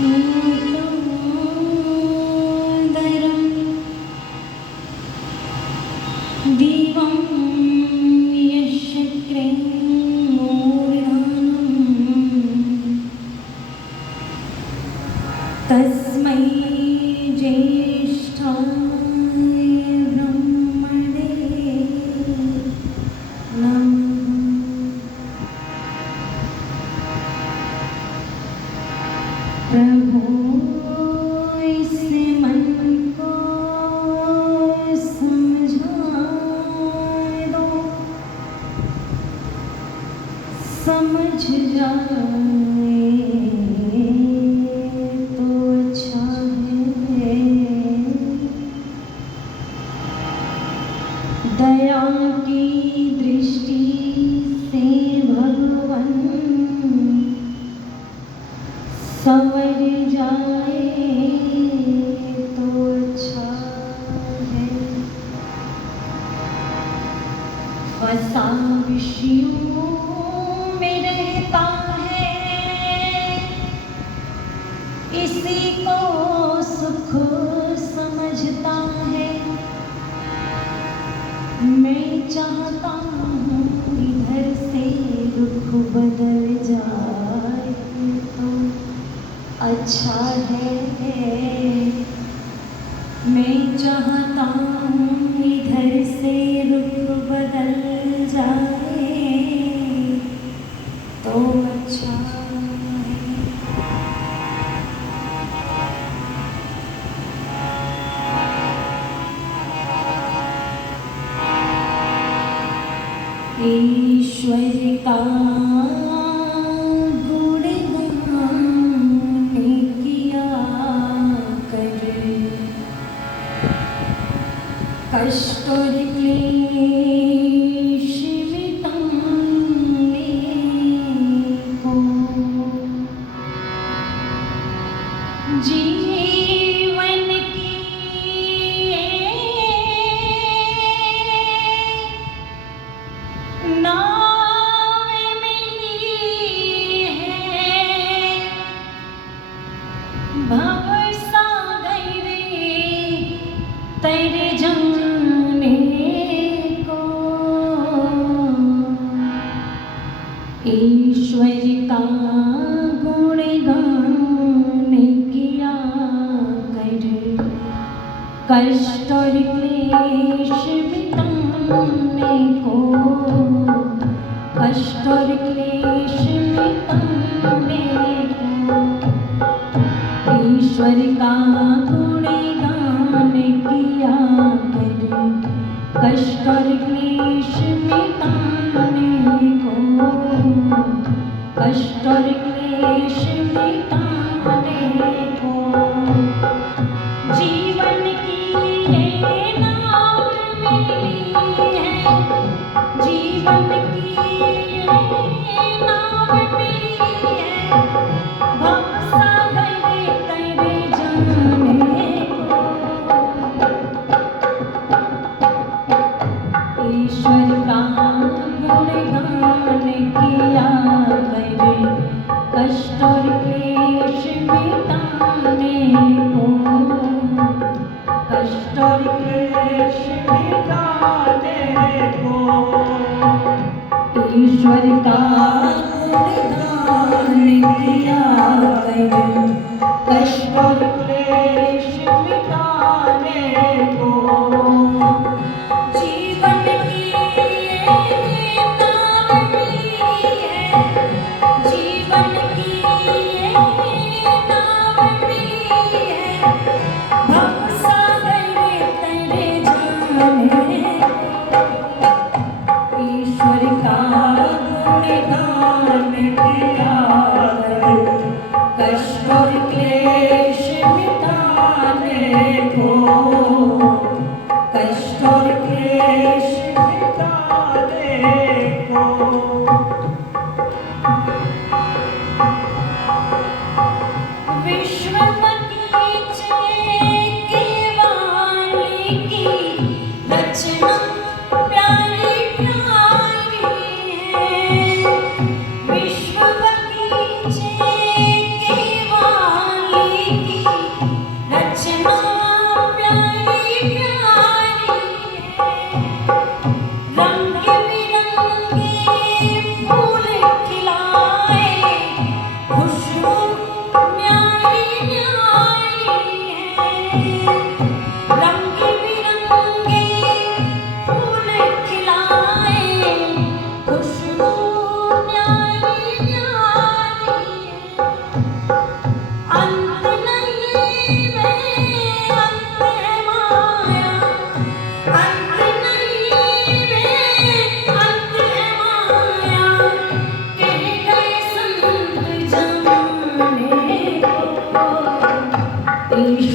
ऊतोदरं दिवं यशक्रे मूर्धानं तस्मै ज्येष्ठाय ब्रह्मणे नमः। प्रभु इस मन को समझा दो, समझ जाए तो अच्छा है। दया की दृष्टि से भगवान संवर जाए तो अच्छा है। फंसा विषयों में रहता है, इसी को सुख समझता है। मैं चाहता हूँ इधर से रुख बदल जाए तो अच्छा है। मैं चाहता हूँ इधर से रुख बदल जाए तो अच्छा है। ईश्वर का कष्ट और क्लेश मिटाने को जीवन की नाव मिली है। भव सागर तेरे जाने को ईश्वर का गुणगान किया कर। कष्ट और क्लेश मिटाने को, कष्ट और क्लेश मिटाने को ईश्वर का गुणगान किया कर। कष्ट और क्लेश मिटाने को, कष्ट और क्लेश मिटाने को जीवन की ये नाव मिली है। जीवन की ये नाव मिली है। भव सागर तेरे जाने को ईश्वर का गुणगान किया कर। कष्ट और क्लेश मिटाने को, कष्ट और क्लेश मिटाने को ईश्वर का गुणगान किया कर। कष्ट और क्लेश मिटाने को जीवन की ये नाव मिली है। जीवन की ये नाव मिली है। भव सागर तेरे जाने ईश्वर का गुणगान किया कर। कष्ट और क्लेश मिटाने को, कष्ट और क्लेश मिटाने को विश्व बगीचे के वाली की रचना प्यारी प्यारी है। विश्व बगीचे के वाली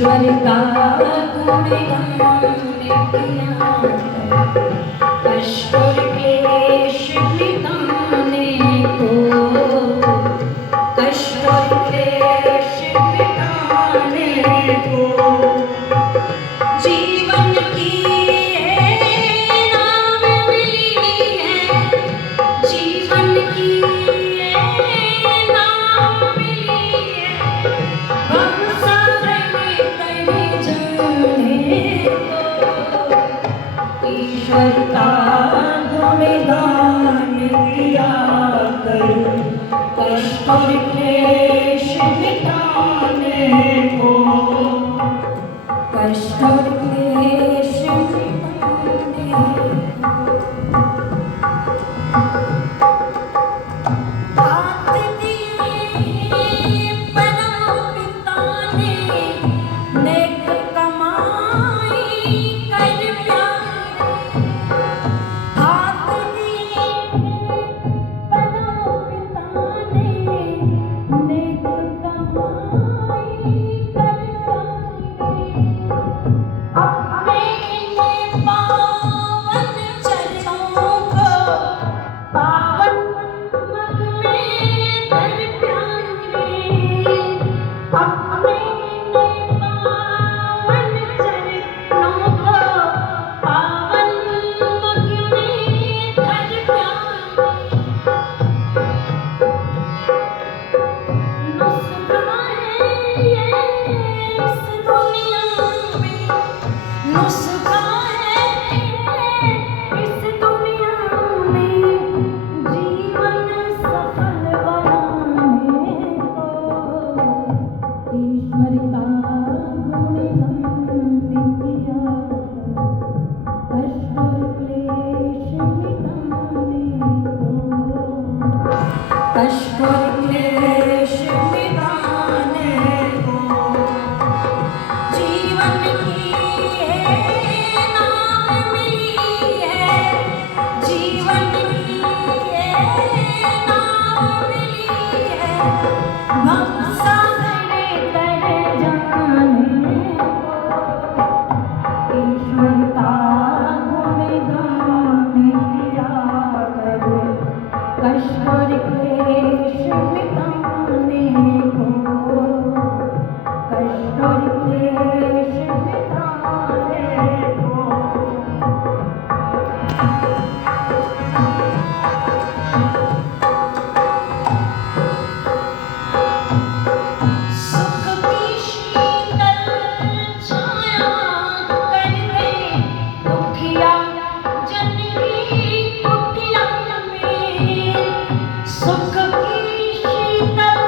ईश्वर का गुणगान किया कष्ट और क्लेश मिटाने को, कष्ट और क्लेश मिटाने को। जीवन की ये नाव मिली है, जीवन की ये नाव मिली है, हम सारे मिलकर जाने को। ईश्वर का गुणगान किया करो कष्ट और क्लेश मिटाने को, कष्ट और क्लेश मिटाने को। हाथ दिए परमपिता ने, नेक कमाई कर प्यारे। हाथ दिए परमपिता ने, नेक कमाई कर प्यारे। अपने इन पावन चरणों को पावन मग में धर प्यारे। अपने इन पावन चरणों को पावन मग में धर प्यारे। नुस्खा है ये इस दुनिया में, नुस्खा है इस दुनिया में, जीवन सफल बनाने को। ईश्वर का गुणगान किया कष्ट और क्लेश मिटाने को, कष्ट और क्लेश मिटाने को। जीवन की ये नाव मिली है, जीवन की ये नाव मिली है, हम सारे तर जाने को। ईश्वर का गुणगान किया करो कष्ट और क्लेश मिटाने को, कष्ट और क्लेश मिटाने को। सुख की शीतल छाया कर दे दुखिया जन की कुटिया में। सुख की शीतल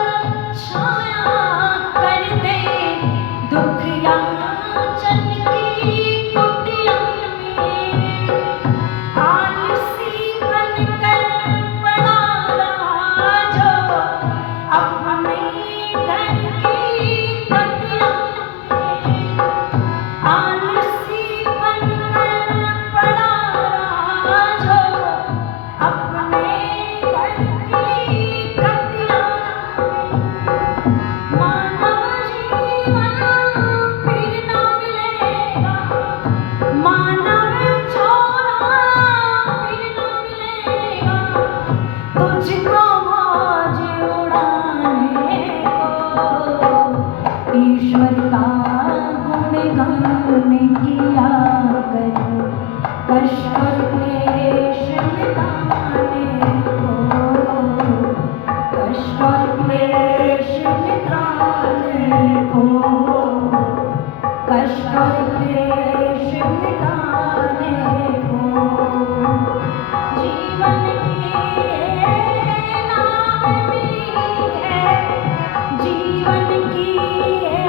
छाया कर दे दुखिया जन की कुटिया में। आलसी बनकर पड़ा रहा जो अपने घर की खटिया में। आलसी बनकर पड़ा रहा जो अपने घर की खटिया में। मानव जीवन फिर न मिलेगा, मानव छोरा फिर न मिलेगा, तुझको मौज उड़ाने को। ईश्वर का गुणगान किया करो कष्ट और क्लेश मिटाने को, कष्ट और क्लेश मिटाने को, कष्ट और क्लेश मिटाने को। जीवन की ये नाव मिली है, जीवन की ये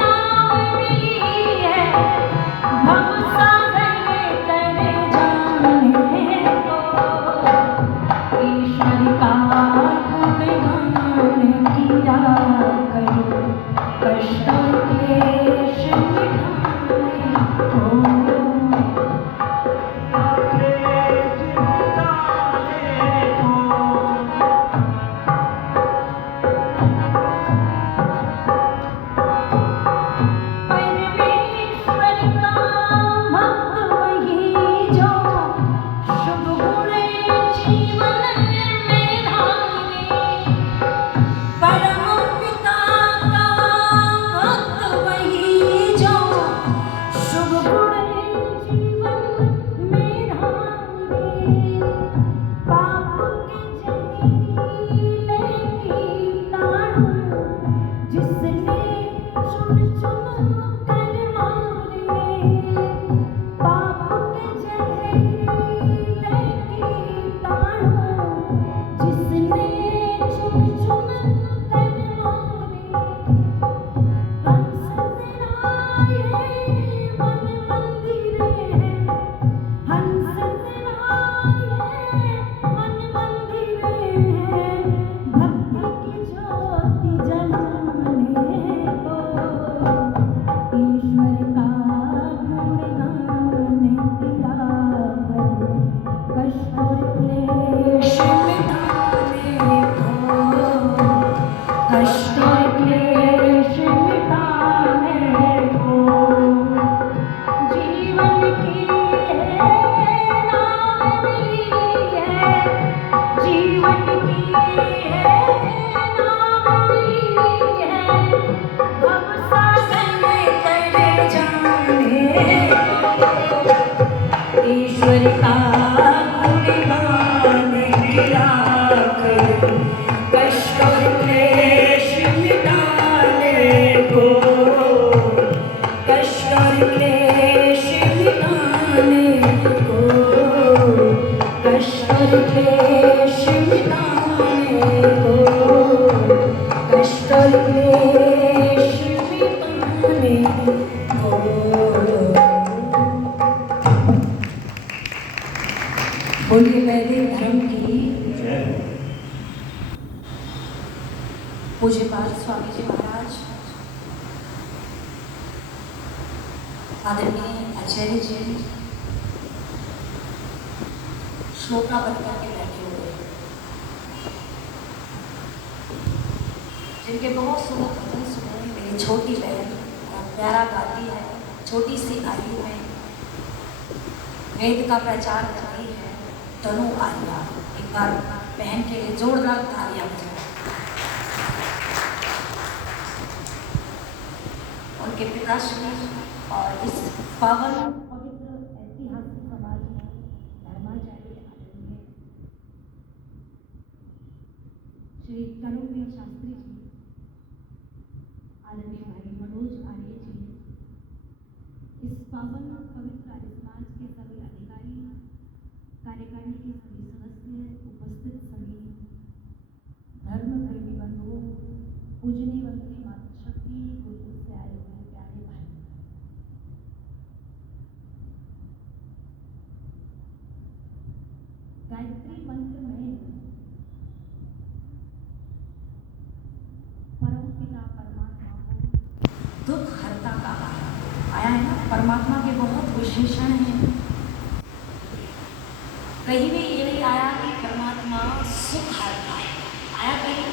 नाव मिली है, भव सागर तर जाने को। ईश्वर का गुणगान किया करो कष्ट और क्लेश मिटाने साधन कर जाने ईश्वर का गुणगान किया करो कष्ट और क्लेश मिटाने को कष्ट और क्लेश मिटाने को कष्ट और क्लेश मिटाने को कष्ट और क्लेश मिटाने को। बोलिए वैदिक धर्म की पूज्यपाद स्वामी जी महाराज, आदरणीय आचार्य जी श्लोका बनकर के बैठे हुए हैं, जिनके बहुत सुंदर भजन सुने। मेरी छोटी बहन प्यारा गाती है, छोटी सी आयु में वेद का प्रचार कर रही है, तनु आर्या। एक बार बहन के लिए जोरदार तालियां बजाएं। उनके पिताश्री और इस पावन पवित्र ऐतिहासिक समाज में धर्माचार्य आदरणीय श्री करुणीय शास्त्री जी, आदरणीय भाई मनोज आर्य जी, इस पावन पवित्र आर्य समाज के सभी अधिकारी, कार्यकारिणी के सभी सदस्य, उपस्थित सभी धर्मप्रेमी बंधुओं, पूजनीय वंदनीय मातृशक्ति, गुरुकुल से आए हुए प्यारे भाई, गायत्री मंत्र में परम पिता परमात्मा को दुख हरता कहा आया है ना। परमात्मा के बहुत विशेषण हैं। कहीं भी ये नहीं आया कि परमात्मा सुख हरता है, आया कहीं?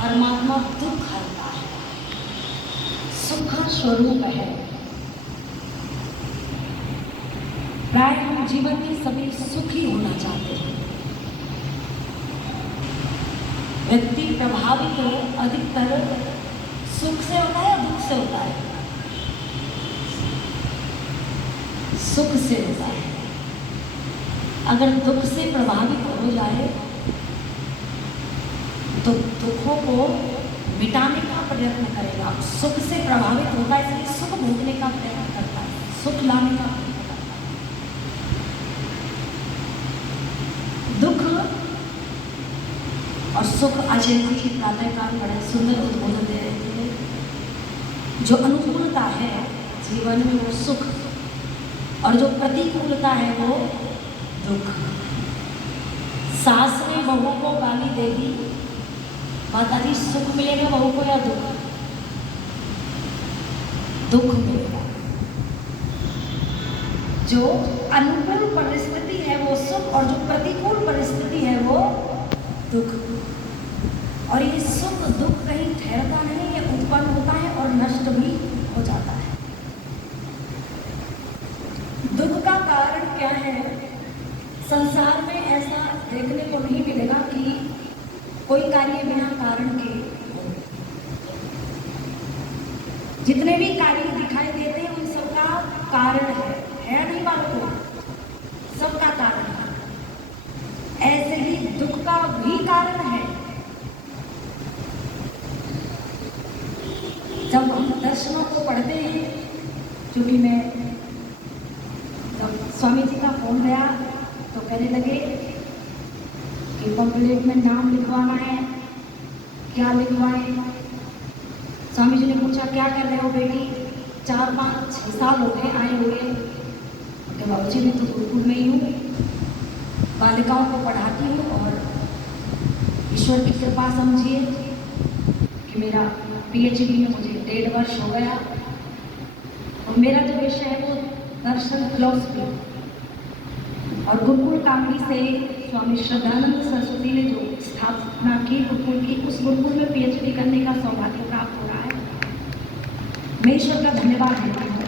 परमात्मा दुख हरता है, सुख स्वरूप है। प्राय हम जीवन में सभी सुखी होना चाहते हैं। व्यक्ति प्रभावित हो अधिकतर सुख से होता है या दुख से होता है? सुख से होता है। अगर दुख से प्रभावित हो जाए तो दुखों को मिटाने का प्रयत्न करेगा। सुख से प्रभावित होता है इसलिए सुख भोगने का प्रयत्न करता है, सुख लाने का प्रयत्न करता है। दुख और सुख, आचार्य जी प्रातःकाल बड़े सुंदर उद्बोधन दे रहे थे। जो अनुकूलता है जीवन में वो सुख, और जो प्रतिकूलता है वो दुख। सास ने बहू को गाली देगी, माता जी सुख मिलेगा बहू को या दुख? दुख मिलेगा। जो अनुकूल परिस्थिति है वो सुख, और जो प्रतिकूल परिस्थिति है वो दुख। और ये सुख दुख कहीं ठहरता नहीं, ये उत्पन्न होता है और नष्ट भी हो जाता है। दुख का कारण क्या है? संसार में ऐसा देखने को नहीं मिलेगा कि कोई कार्य बिना कारण के हो। जितने भी कार्य दिखाई देते हैं उन सबका कारण है नहीं बालकों? सबका कारण है। ऐसे ही दुख का भी कारण है। जब हम दर्शनों को पढ़ते हैं, क्योंकि मैं जब स्वामी जी का फोन गया तो कहने लगे कि पंपलेट में नाम लिखवाना है, क्या लिखवाएं? स्वामी जी ने पूछा क्या कर रहे हो बेटी? 4, 5, 6 साल हो गए आए हुए। उनके बाबू जी मैं तो गुरुकुल में ही हूँ, बालिकाओं को पढ़ाती हूँ, और ईश्वर की कृपा समझिए कि मेरा PhD में मुझे 1.5 वर्ष हो गया। और मेरा जो विषय है वो दर्शन फिलॉसफी, और गुरुकुल कांगड़ी से स्वामी श्रद्धानंद सरस्वती ने जो स्थापना की गुरुकुल की, उस गुरुकुल में PhD करने का सौभाग्य प्राप्त हो रहा है। मैं ईश्वर का धन्यवाद देती हूँ।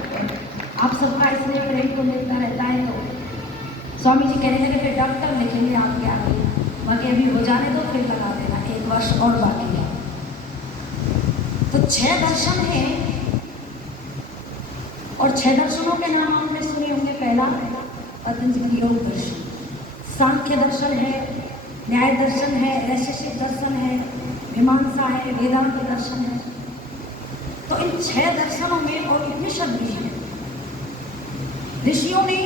आप सबका इसमें प्रेम को मिलता रहता है। तो स्वामी जी कहने लगे फिर डॉक्टर लिखेंगे आपके आगे, बाकी अभी हो जाने दो, फिर लगा देना, 1 वर्ष और बाकी है। तो 6 दर्शन हैं और 6 दर्शनों के नाम आपने सुने होंगे। पहला पतंजलि योग दर्शन, सांख्य दर्शन है, न्याय दर्शन है, वैशेषिक दर्शन है, मीमांसा है, वेदांत दर्शन है। तो इन 6 दर्शनों में और उपनिषद भी है। ऋषियों ने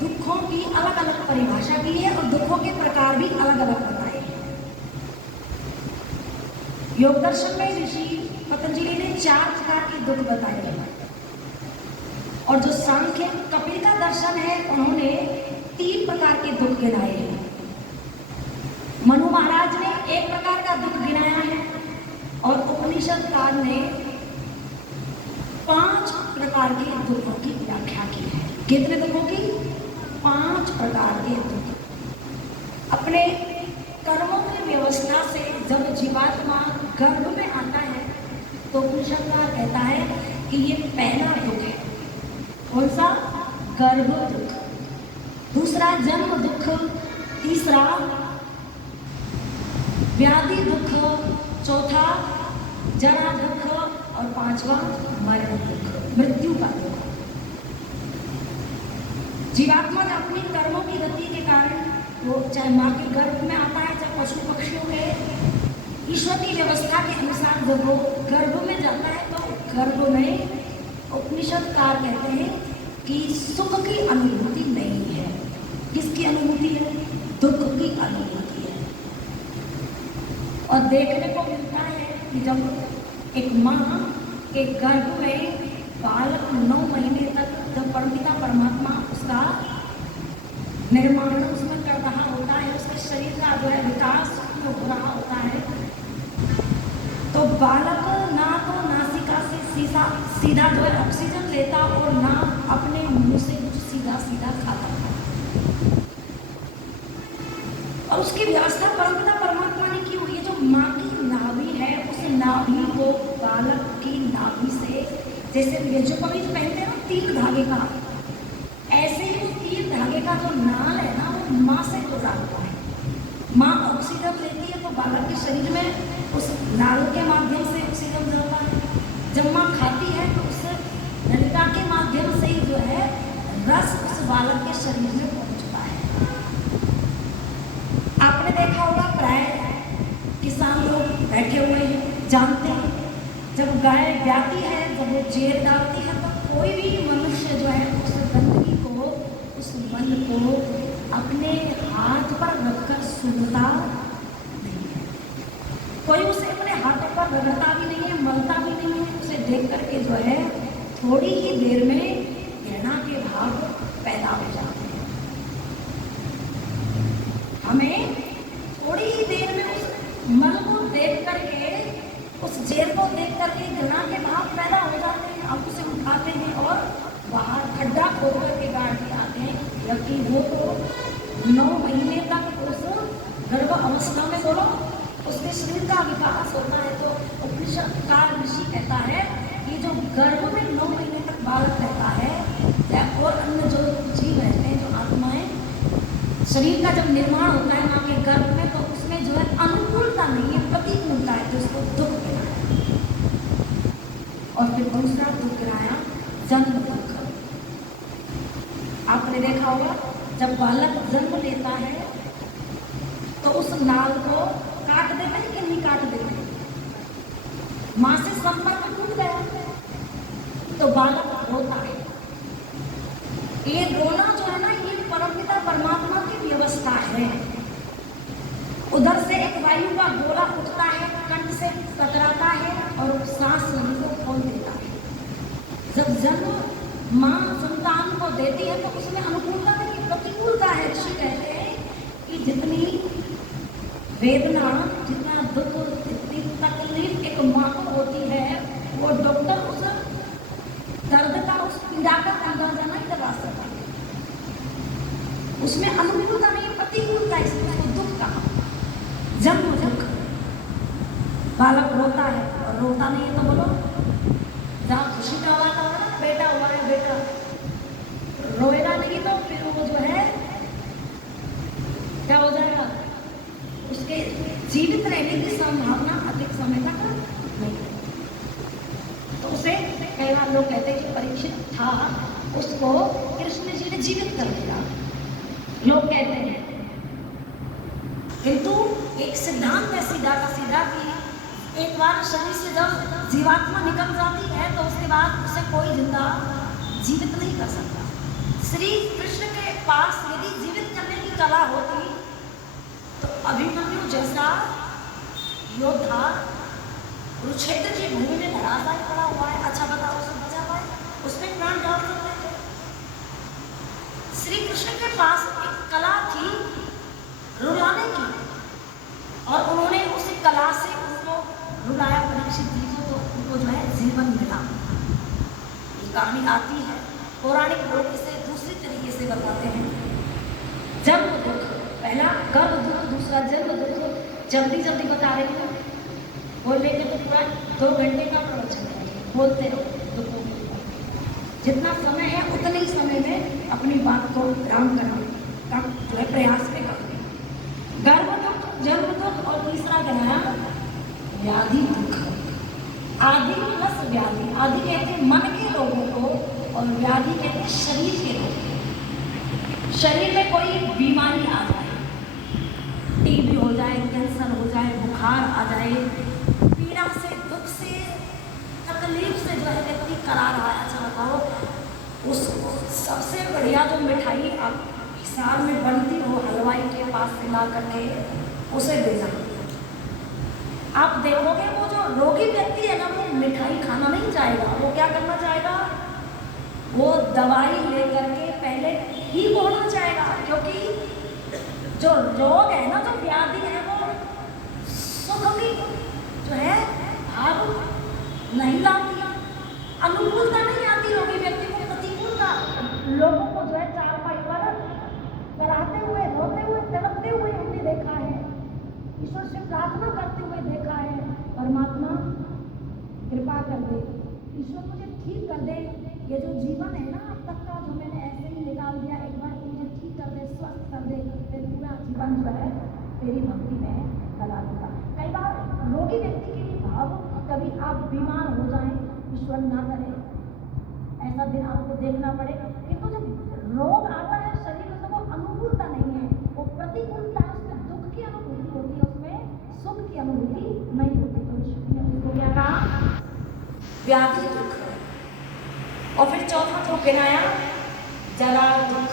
दुखों की अलग अलग परिभाषा की है और दुखों के प्रकार भी अलग अलग बताए हैं। योग दर्शन में ऋषि पतंजलि ने 4 प्रकार के दुख बताए हैं और जो सांख्य कपिल का दर्शन है उन्होंने 3 प्रकार के दुख गिनाए हैं। मनु महाराज ने 1 प्रकार का दुख गिनाया है और उपनिषदकार ने 5 प्रकार के दुखों की व्याख्या की है। कितने दुखों की? 5 प्रकार के दुख। अपने कर्मों की व्यवस्था से जब जीवात्मा गर्भ में आता है तो उपनिषदकार कहता है कि ये पहला दुख है। कौन सा? गर्भ दुख। दूसरा जन्म दुख, तीसरा व्याधि दुख, चौथा जरा दुख और 5वां मरण दुख, मृत्यु का दुख। जीवात्मा अपनी कर्मों की गति के कारण वो चाहे माँ के गर्भ में आता है, चाहे पशु पक्षियों के ईश्वर की व्यवस्था के अनुसार जब वो गर्भ में जाता है तो गर्भ में उपनिषदकार कहते हैं कि सुख की अनुभूति नहीं है। किसकी अनुभूति है? दुख की अनुभूति है। और देखने को मिलता है कि जब एक माँ के गर्भ में बालक 9 महीने तक जब परमपिता परमात्मा उसका निर्माण उसमें कर रहा होता है, उसके शरीर का जो है विकास हो रहा होता है, तो बालक ना तो नासिका से सीधा जो है ऑक्सीजन लेता और ना अपने मुंह से कुछ सीधा सीधा खाता था। और उसकी व्यवस्था परमपिता परमात्मा ने की हुई है। जो माँ की नाभि है उस नाभि को बालक की नाभि से, जैसे ये जो कभी पहनते हैं ना तीर धागे का, ऐसे ही उस तीर धागे का जो नाल है ना वो माँ से जुड़ा हुआ है। माँ ऑक्सीजन लेती है तो बालक के शरीर में उस नाल के माध्यम से ऑक्सीजन जाता है। जब माँ खाती है तो उस नलिका के माध्यम से ही जो है रस उस बालक के शरीर में पहुंचता है। आपने देखा होगा, प्राय किसान लोग बैठे हुए हैं, जानते हैं जब गाय ब्याती है, जब वो जेर डालती है तो कोई भी मनुष्य जो है उस गंदगी को, उस मल को अपने हाथ पर रखकर सूंघता नहीं है। कोई उसे अपने हाथों पर रगड़ता भी नहीं है, मलता भी नहीं है। उसे देख करके जो है थोड़ी ही देर में घृणा के भाव पैदा हो जाते हैं। हमें थोड़ी ही देर में उस मल को देख करके, उस जेर को देख करके घृणा के भाव पैदा हो जाते हैं। हम उसे उठाते हैं और बाहर खड्डा खोद करके गाड़ के आते हैं, जबकि वो तो 9 महीने तक उस गर्भ अवस्था में बोलो उसके शरीर का विकास होता है। तो उपनिषदकार ऋषि कहता है कि जो गर्भ में 9 महीने तक बालक रहता है और अन्य जो जीव रहते हैं, जो आत्माएं, शरीर का जब निर्माण होता है माँ के गर्भ में तो उसमें जो है अनुकूलता नहीं है, प्रतिकूलता है, तो उसको दुख गिराया। और फिर दूसरा दुख गिराया जन्म दुख। आपने देखा होगा जब बालक जन्म लेता है तो उस नाल को काट देते हैं कि नहीं काट देते? माँ से संपर्क टूट गया तो बालक रोता है। ये रोना जो है ना, ये परमपिता परमात्मा की व्यवस्था है। उधर से एक वायु का गोला उठता है, कंठ से टकराता है और सांस नली को खोल देता है। जब जन्म माँ संतान को देती है तो उसमें अनुकूलता नहीं, प्रतिकूलता है। ऋषि कहते हैं कि जितनी वेदना, जितना दुख, जितनी तकलीफ एक माँ को होती है, वो डॉक्टर उस दर्द का, उस पीड़ा का अंदाजा नहीं लगा सकता। उसमें अनुकूलता नहीं, प्रतिकूलता, इसमें उसको दुख कहा। जन्म दुख। बालक रोता है और रोता नहीं है तो बोलो, जहाँ खुशी का वातावरण है, बेटा हुआ है, बेटा रोएगा नहीं तो फिर वो जो है क्या हो जाएगा, उसके जीवित रहने की संभावना अधिक समय तक नहीं है। जाएगा। लोग कहते हैं कि परीक्षित था उसको कृष्ण जी ने जीवित कर दिया, लोग कहते हैं। किंतु एक सिद्धांत है सीधा का सीधा कि एक बार शरीर से जब जीवात्मा निकल जाती है तो उसके बाद उसे कोई जिंदा जीवित नहीं कर सकता। श्री कृष्ण के पास यदि जीवित करने की कला होती तो अभिमन्यु जैसा योद्धा कुरुक्षेत्र की भूमि में धराशायी पड़ा हुआ है, अच्छा बताओ उसे बचा पाए, उसमें प्राण डाल सकते थे। श्री कृष्ण के पास एक कला थी रुलाने की, और उन्होंने उस कला से उनको रुलाया परीक्षित जी को, तो उनको जो है जीवन मिला। ये कहानी आती है, पौराणिक लोग इसे दूसरी तरीके से बताते हैं। जन्म दुख, पहला गर्भ दुख, दूसरा जन्म दुख। जल्दी जल्दी बता रही हूँ, बोलने के तो पूरा 2 घंटे का प्रवचन है, बोलते रहो दुखों के ऊपर। जितना समय है उतने ही समय में अपनी बात को राम करने का जो है प्रयास में करें। गर्भ दुख, जन्म दुख, और तीसरा बनाया व्याधि दुख। आदि प्लस व्याधि, आदि कहते हैं मन के रोगों को, और व्याधि कहते हैं शरीर के रोग। शरीर में कोई बीमारी आ जाए, टीबी हो जाए, कैंसर हो जाए, बुखार आ जाए, पीड़ा से, दुख से, तकलीफ से जो है व्यक्ति करा रहा है, अच्छा बताओ उसको सबसे बढ़िया जो मिठाई आप हिसार में बनती हो हलवाई के पास से ला करके उसे देना। आप देखोगे वो जो रोगी व्यक्ति है ना, वो मिठाई खाना नहीं चाहेगा, वो क्या करना चाहेगा, वो दवाई लेकर के पहले ठीक होना चाहेगा। क्योंकि जो रोग है ना, जो व्याधि है, वो सुख की जो है भाव नहीं लाती, अनुकूलता नहीं आती रोगी व्यक्ति को, प्रतिकूलता। लोगों को जो है चारपाई पर कराते हुए, रोते हुए, तड़पते हुए हमने देखा है, ईश्वर से प्रार्थना करते हुए देखा है, परमात्मा कृपा कर दे, ईश्वर मुझे ठीक कर दे, ये जो जीवन है ना अब तक का जो मैंने ऐसे ही निकाल दिया, एक बार मुझे ठीक कर दे, स्वस्थ कर दे, फिर पूरा जीवन जो है तेरी भक्ति में लगा दूंगा। कई बार रोगी व्यक्ति के लिए भाव, कभी आप बीमार हो जाएं, ईश्वर ना करे ऐसा दिन आपको देखना पड़े, किंतु जब रोग आता है शरीर में तो वो अनुकूलता नहीं है, वो प्रतिकूलता है, उसमें दुख की अनुभूति होती है, उसमें सुख की अनुभूति नहीं होती। तो ईश्वर ने उसको क्या कहा, व्याधि दुख। और फिर चौथा जो गिनाया जरा दुख।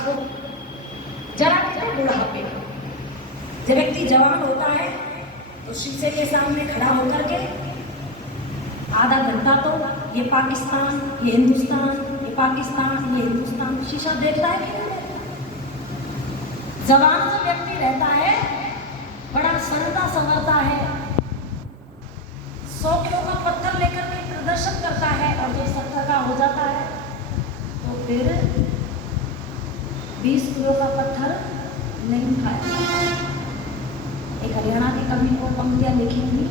जरा कहते हैं बुढ़ापे। जब व्यक्ति जवान होता है तो शीशे के सामने खड़ा होकर के आधा घंटा तो ये पाकिस्तान, ये हिंदुस्तान, ये पाकिस्तान, ये हिंदुस्तान, शीशा देखता है कि नहीं? जवान जो व्यक्ति रहता है बड़ा सरदा संवरता है, 100 किलो का पत्थर लेकर के प्रदर्शन करता है, और जब 70 का हो जाता है तो फिर 20 किलो का पत्थर नहीं उठाया। एक हरियाणा की कवि को पंक्तियां लिखी हुई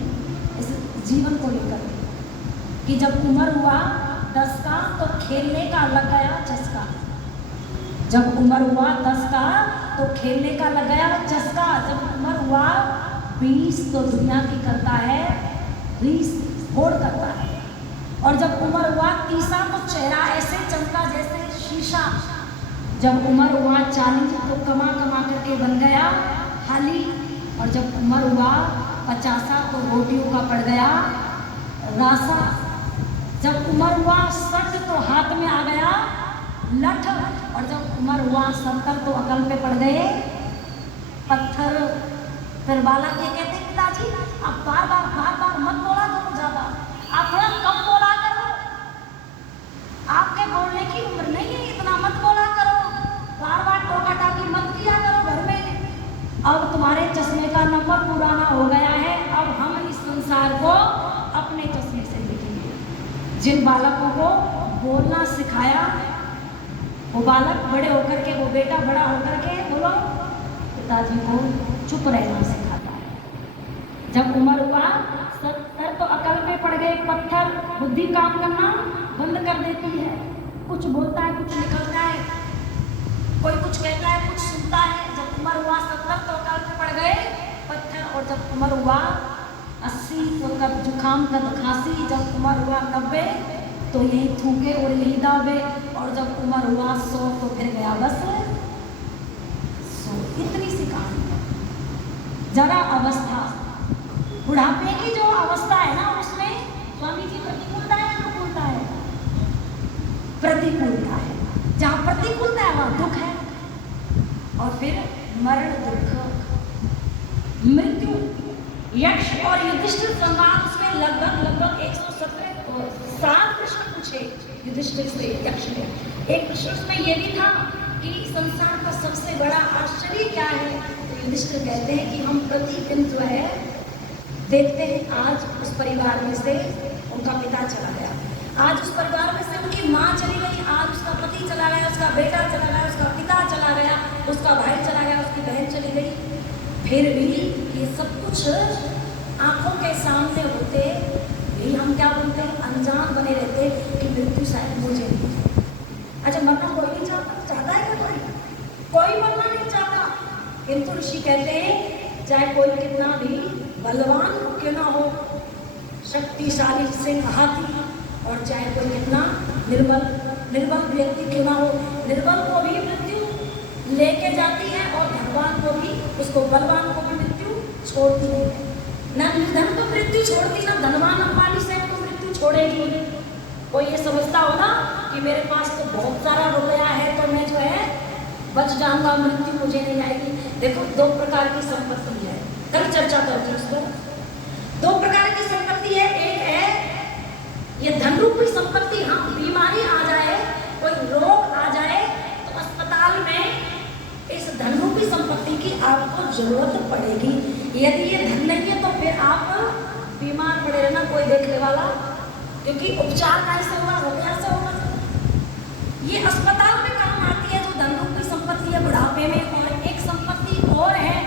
इस जीवन को लेकर कि जब उम्र हुआ 10 का तो खेलने का लग गया चस्का। जब उम्र हुआ 10 का तो खेलने का लग गया चस्का। जब उम्र हुआ 20 तो दुनिया की करता है रीस, होड़ करता है। और जब उम्र हुआ 30 तो चेहरा ऐसे चमका जैसे शीशा। जब उम्र हुआ 40 तो कमा कमा करके बन गया हाली। और जब उम्र हुआ 50 तो रोटियों का पड़ गया रासा। जब उम्र हुआ 60 तो हाथ में आ गया लठ। और जब उम्र हुआ 70 तो अकल पे पड़ गए पत्थर। फिर बालक ये कहते हैं पिताजी आप बार बार मत बोला करो ज़्यादा, आप थोड़ा कम बोला करो, आपके बोलने की उम्र नहीं है, इतना मत बोला करो, बार टोका टाकी मत किया करो घर में। अब तुम्हारे चश्मे का नंबर पुराना हो गया है, अब हम इस संसार को अपने चश्मे से देखेंगे। जिन बालकों को बोलना सिखाया वो बालक बड़े होकर के, वो बेटा बड़ा होकर के बोलो पिताजी को चुप रहना सिखाता है। जब उम्र हुआ 70 तो अकल पे पड़ गए पत्थर। बुद्धि काम करना बंद कर देती है, कुछ बोलता है कुछ निकलता है, कोई कुछ कहता है कुछ सुनता है। जब उम्र हुआ 70 तो अकल पे पड़ गए पत्थर। और जब उम्र हुआ 80 तो कब जुकाम कब खांसी। जब उम्र हुआ 90 तो यही थूके और यही दावे, और जब उम्र हुआ 100 तो फिर गया बस 100। इतनी सी कहानी। जरा अवस्था, बुढ़ापे की जो अवस्था है ना, उसमें स्वामी जी प्रतिकूलता है, अनुकूलता है, प्रतिकूलता है। जहाँ प्रतिकूलता है वहाँ दुख है, और फिर मरण, दुख, मृत्यु, यक्ष और युधिष्ठिर संवाद, उसमें लगभग 117 सात प्रश्न पूछे युधिष्ठिर से यक्ष ने। एक प्रश्न उसमें यह भी था कि संसार का सबसे बड़ा आश्चर्य क्या है। तो युधिष्ठिर कहते हैं कि हम प्रतिदिन जो है देखते हैं, आज उस परिवार में से उनका पिता चला गया, आज उस परिवार में से उनकी माँ चली गई, आज उसका पति चला गया, उसका बेटा चला गया, उसका पिता चला गया, उसका भाई चला गया, उसकी बहन चली गई। फिर भी ये सब कुछ आंखों के सामने होते भी हम क्या बनते हैं, अनजान बने रहते कि मृत्यु शायद मुझे नहीं। अच्छा, मरना कोई नहीं चाहता है क्या? कोई मरना नहीं चाहता, किंतु ऋषि कहते हैं चाहे कोई कितना भी बलवान क्यों ना हो, शक्तिशाली सिंह हाथी, और चाहे कोई कितना निर्बल व्यक्ति क्यों ना हो, निर्बल को भी मृत्यु लेके जाती है, और भगवान को भी, उसको बलवान को भी मृत्यु छोड़ती नहीं है। ना निर्धन को मृत्यु छोड़ती, ना धनवान अंबानी से को मृत्यु छोड़ेगी। कोई ये समझता हो ना कि मेरे पास तो बहुत सारा रुपया है तो मैं जो है बच जाऊंगा, मृत्यु मुझे नहीं आएगी। देखो, दो प्रकार की संपत्ति है, कल चर्चा करते हैं उसको। दो प्रकार की संपत्ति है, एक है ये धन रूपी संपत्ति। हाँ, बीमारी आ जाए, कोई रोग आ जाए तो अस्पताल में इस धन रूपी संपत्ति की आपको जरूरत पड़ेगी। यदि ये धन नहीं है तो फिर आप बीमार पड़े रहना, कोई देखने वाला, क्योंकि उपचार कैसे होगा, रोग से होगा। ये अस्पताल में काम आती है जो धन रूपी संपत्ति है बुढ़ापे में। और एक संपत्ति और है,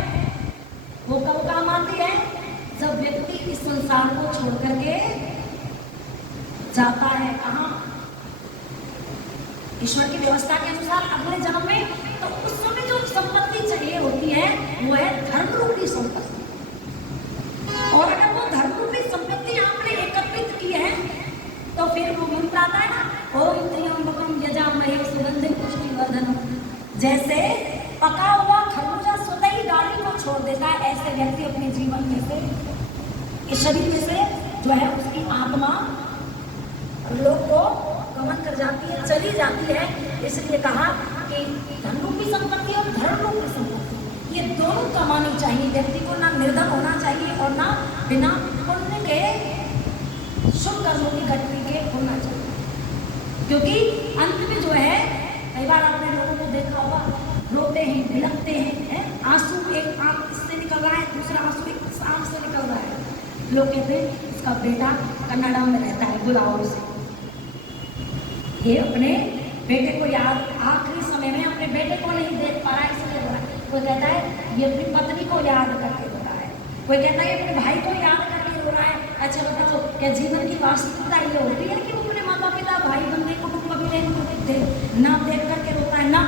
वो कब काम आती है, जब व्यक्ति इस संसार को छोड़ करके जाता है कहाँ, ईश्वर की व्यवस्था के अनुसार अगले जन्म में। तो उस समय जो संपत्ति चाहिए होती है वो है धन रूपी संपत्ति। और अगर वो धन रूपी संपत्ति आपने एकत्रित की है तो फिर वो मंत्र आता है ना, ओम त्र्यंबकम यजामहे सुगंधिं पुष्टिवर्धनम्। जैसे पका हुआ खरबूजा स्वतः ही डाली को छोड़ देता है, ऐसे व्यक्ति अपने जीवन में से, इस शरीर में से जो है उसकी आत्मा लोग को गमन कर जाती है, चली जाती है। इसलिए कहा कि धन रूपी संपत्ति और धर्म रूपी संपत्ति, ये दोनों कमानी चाहिए। व्यक्ति को ना निर्धन होना चाहिए और ना बिना पुण्य के शुभ कर्मों की गठरी के होना चाहिए। क्योंकि अंत में जो है, कई बार आपने लोगों को देखा होगा, रोते हैं, बिलखते हैं, आंसू एक आंख से निकल रहा है, दूसरा आंसू एक आंख से निकल रहा है। लोग कहते हैं इसका बेटा कनाडा में रहता है, बुलाओ उसे। ये अपने बेटे को याद, आखिरी समय में अपने बेटे को नहीं देख पा रहा है, इसलिए रो रहा है। कोई कहता है ये अपनी पत्नी को याद करके रो रहा है, कोई कहता है ये अपने भाई को याद करके रो रहा है। अच्छा बता, तो क्या जीवन की वास्तविकता ये होती है कि वो अपने माता पिता, भाई बंधु, कुटुंब कबीले ना देख करके रोता है? ना,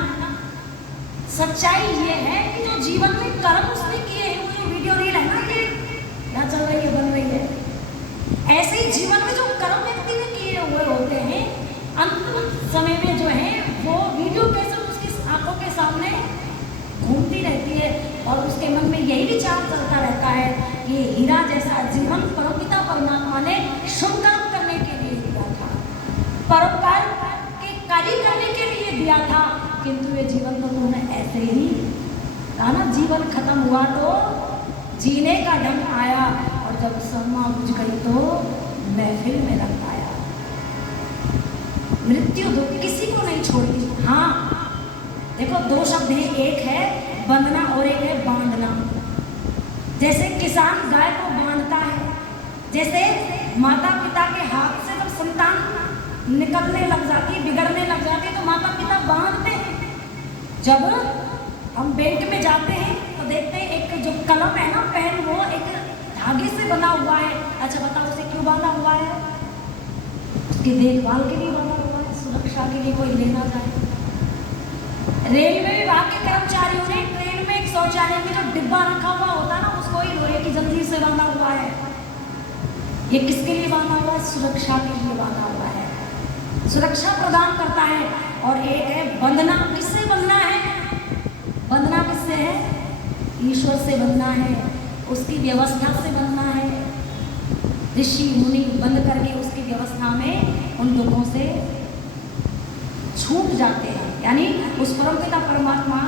सच्चाई ये है कि जो जीवन में कर्म उसने किए हैं, वो जो वीडियो रील है ना, ये क्या चल रही है, बन रही है, ऐसे ही जीवन में जो कर्म व्यक्ति ने किए हुए होते हैं, अंतिम समय में जो है वो वीडियो कैसे उसकी आंखों के सामने घूमती रहती है, और उसके मन में यही विचार चलता रहता है कि हीरा जैसा जीवन परमपिता परमात्मा ने शुभ कर्म करने के लिए दिया था, परोपकार के कार्य करने के लिए दिया था, किंतु ये जीवन तो तुमने ऐसे ही कहा ना, जीवन खत्म हुआ तो जीने का ढंग आया, और जब सरमा बुझ गई तो महफिल में रंग आया। मृत्यु दुख किसी को नहीं छोड़ती। हाँ देखो, दो शब्द हैं, एक है बंधना और एक है बांधना। जैसे किसान गाय को बांधता है, जैसे माता पिता के हाथ से जब संतान निकलने लग जाती है, बिगड़ने लग जाती है, तो माता पिता बांधते हैं। जब हम बैंक में जाते हैं तो देखते हैं एक जो कलम है ना, पेन, वो एक धागे से बना हुआ है। अच्छा बताओ उसे क्यों बांधा हुआ है? उसकी देखभाल के लिए बांधा हुआ है, सुरक्षा के लिए कोई लेना जाए। रेलवे विभाग के कर्मचारियों ने ट्रेन में एक शौचालय में जो डिब्बा रखा हुआ होता है ना, उसको ही लोहे की जंजीर से बांधा हुआ है। ये किसके लिए बांधा हुआ है? सुरक्षा के लिए बांधा हुआ है। सुरक्षा प्रदान करता है। और एक है वंदना। किससे वंदना है? वंदना किससे है? ईश्वर से वंदना है, उसकी व्यवस्था से वंदना है। ऋषि मुनि बंद करके उसकी व्यवस्था में उन दुखों से छूट जाते हैं, यानी उस परमपिता परमात्मा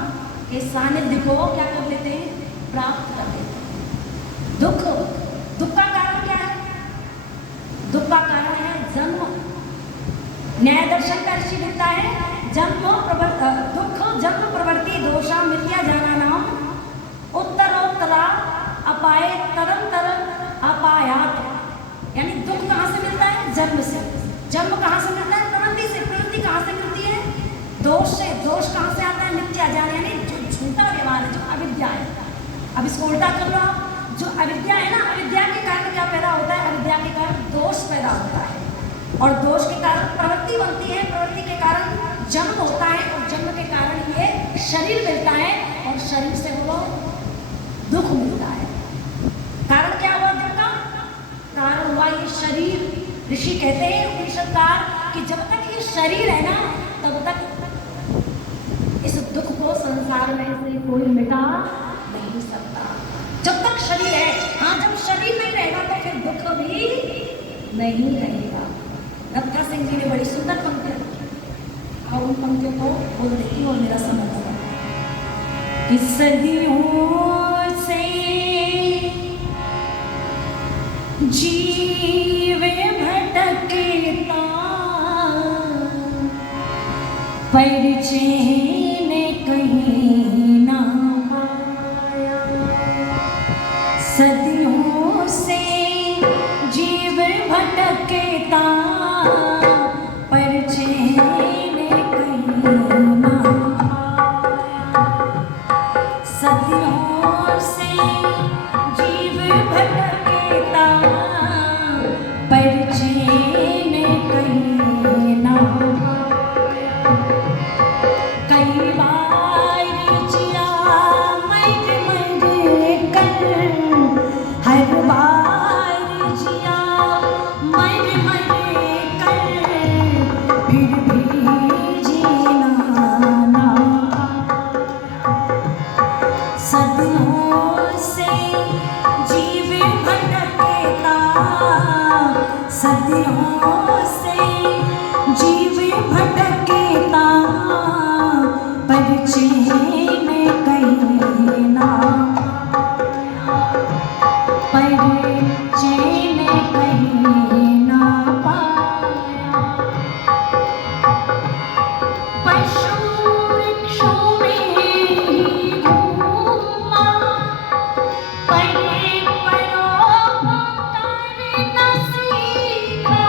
के सानिध्य को क्या कर लेते हैं? प्राप्त कर लेते हैं। दुख का कारण क्या है? दुख का कारण है जन्म। न्याय दर्शन का ऋषि लिखता है दुख जन्म प्रवृत्ति दोषा मिथ्या जाना नाम उत्तरोत्तरा अपाय तरम तरम अपायात। यानी दुख कहाँ से मिलता है? जन्म से। जन्म कहाँ से मिलता है? प्रवृत्ति से। प्रवृत्ति कहाँ से मिलती है? दोष से। दोष कहाँ से आता है? मिथ्या ज्ञान, यानी जो झूठा व्यवहार है, जो अविद्या है। अब इसको उल्टा कर लो आप, जो अविद्या है ना, अविद्या के कारण क्या पैदा होता है? अविद्या के कारण दोष पैदा होता है, और दोष के कारण प्रवृत्ति बनती है, प्रवृत्ति के कारण जन्म होता है, और जन्म के कारण ये शरीर मिलता है, और शरीर से वो दुख मिलता है। कारण क्या हुआ दुख का? कारण हुआ ये शरीर। ऋषि कहते हैं उपनिषदकार कि जब तक ये शरीर है ना, तब तक इस दुख को संसार में से कोई मिटा नहीं सकता। जब तक शरीर है। हाँ, जब शरीर नहीं रहेगा तो फिर दुख भी नहीं रहेगा। रत्था सिंह जी ने बड़ी सुंदर पंक्तियां लिखी, और उन पंक्तियों को बोल देती हूँ और मेरा समय होगा कि सदियों से जीव भटकता पर चैन कहीं ना पाया। सदियों से जीव भटकता पर चैन कहीं ना पाया। सदियों से जीव भटकता पर चैन कहीं ना पाया। कई बार जिया मर मर कर, हर बार जिया मर मर कर, फिर भी जीना ना। सदियों से जीव भटकता, सदियों से जीव भटकता पर चैन कहीं ना पाया, पर चैन कहीं ना पाया। पशु वृक्षों में ही घूमा, परे परोपकार न सीखा।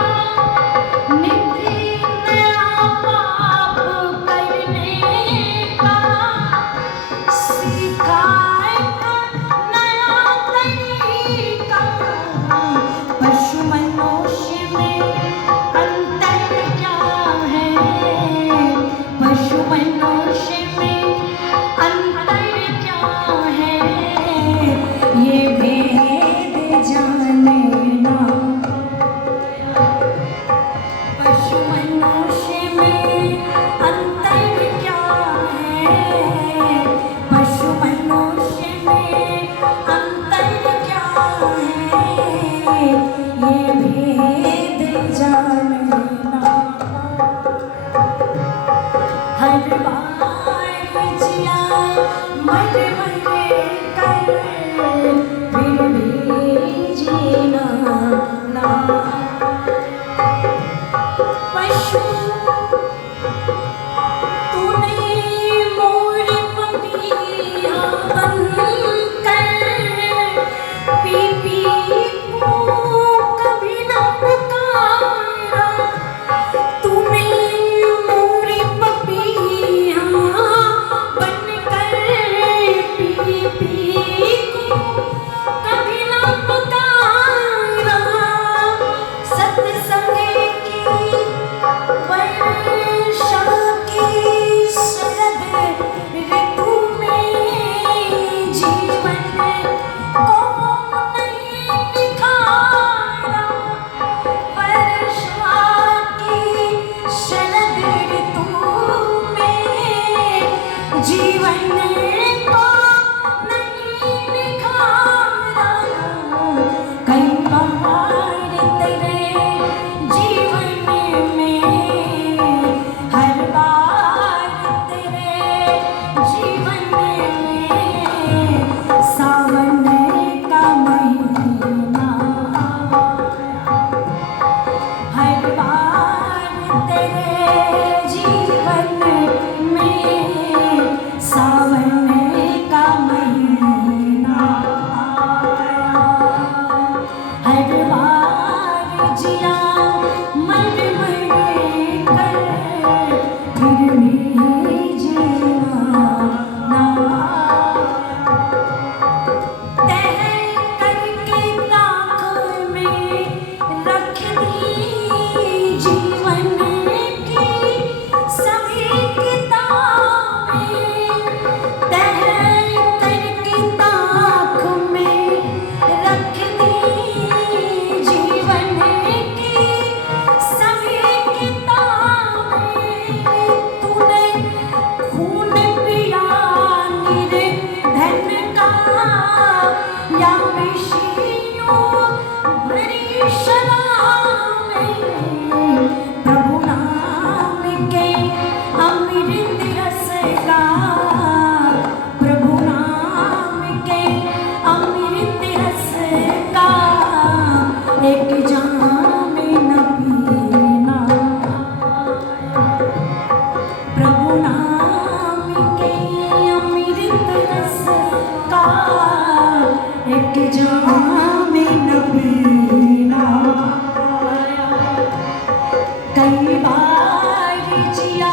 कई बार जिया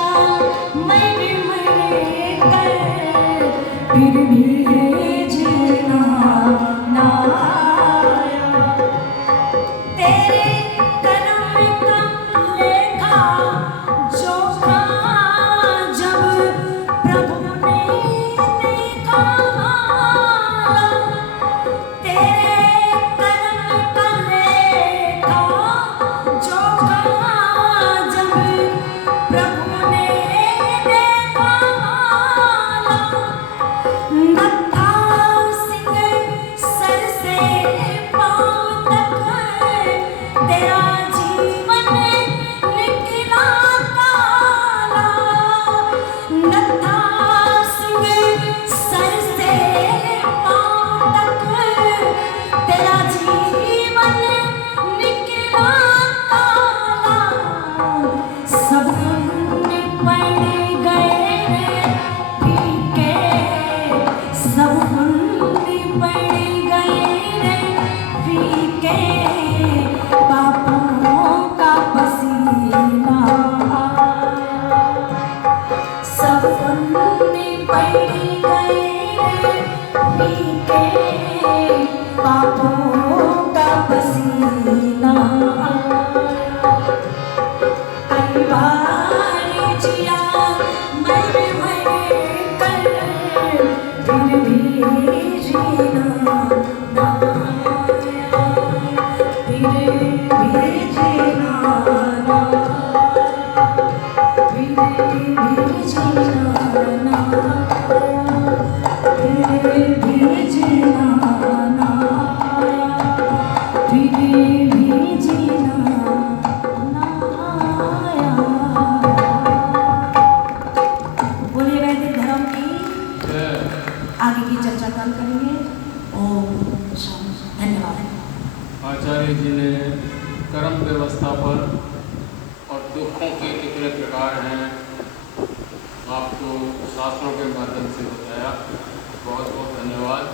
मैंने मरे कर, फिर भी जीना ना आया। तेरे करम का लेखा जोखा जब प्रभु ने देखा माला, तेरे करम का लेखा जोखा जब प्रभु ने देखा माला, नत्था सिंह सर से पांव तक तेरा जीवन निकला काला। नत्था सिंह सर से पांव तक तेरा जीवन निकला काला। सब पुण्य पड़ गए फीके, सब पुण्य पड़ गए फीके, पापों का पसीना आया। सब पुण्य पड़ गए फीके, पापों का पसीना आया। कई बार जिया मैंने मरे कर, फिर भी जीना ना आया, फिर भी जीना ना आया, फिर भी जीना ना आया, फिर भी जीना ना आया, फिर भी जीना ना आया। बोलिए वैदिक धर्म की आगे की चर्चा कल करेंगे। ओम शांति। धन्यवाद। आचार्य जी ने कर्म व्यवस्था पर और दुखों के कितने प्रकार हैं आपको शास्त्रों के माध्यम से बताया। बहुत बहुत धन्यवाद।